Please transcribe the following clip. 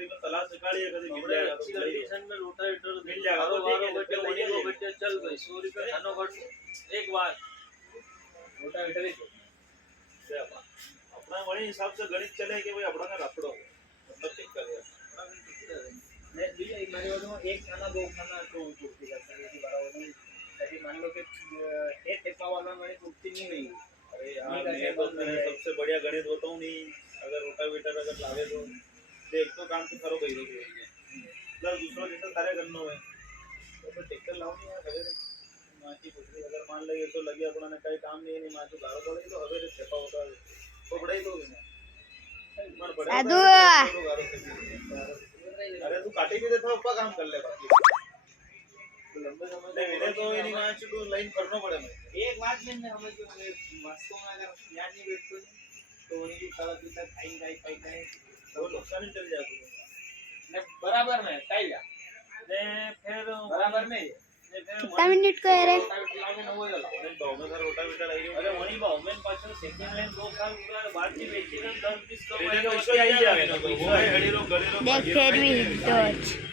Battery में तलाश निकालिए कभी मिल जाएगा अच्छी कंडीशन में रोटावेटर मिल जाएगा तो ठीक है बेटे ले वो बेटे चल भाई 100 रुपए खानो खर्च एक बार रोटावेटर ही अपना वही हिसाब से गणित चले कि भाई अपना का रखड़ो मतलब ठीक करेगा मैं भी मेरे वालों एक खाना दो खाना तो पूर्ति कर सकते हैं 12 वालों ताकि मान लो कि एक टेपा वाला मैंने पूर्ति नहीं हुई। अरे यार मैं तो सबसे बढ़िया गणित बताऊं नहीं अगर रोटावेटर अगर लावे तो देख तो काम तो करो गई होगी प्लस दूसरा जैसे सारे गन्नों में तो ट्रैक्टर लाओ नहीं यार हवे माटी पुछड़ी अगर मान ले तो लगे अपना ने कई काम नहीं नहीं माटी गारो पड़े तो हवे छेपा होता है तो बड़ा ही तो मन बड़ा अरे तू काटे भी देता ऊपर काम कर ले बाकी तो लंबे समय ले मेरे तो ये नहीं मान तो लाइन करना पड़े मैं एक बात में हमें जो वास्तव में अगर ध्यान नहीं बैठतो तो उनकी तरफ तक आई नहीं तो नुकसान ही चल जाएगा ने बराबर में काइया ने फिर बराबर में कितना मिनट का है रे लागे न होय अरे भाव में सर रोटावेटर आई अरे वही भाव में पाछो सेकंड लाइन 2 साल पूरा बाद में बेची 10 20 तो आई जाएगा वो है हड़ी लोग गड़े लोग देख फिर भी हिट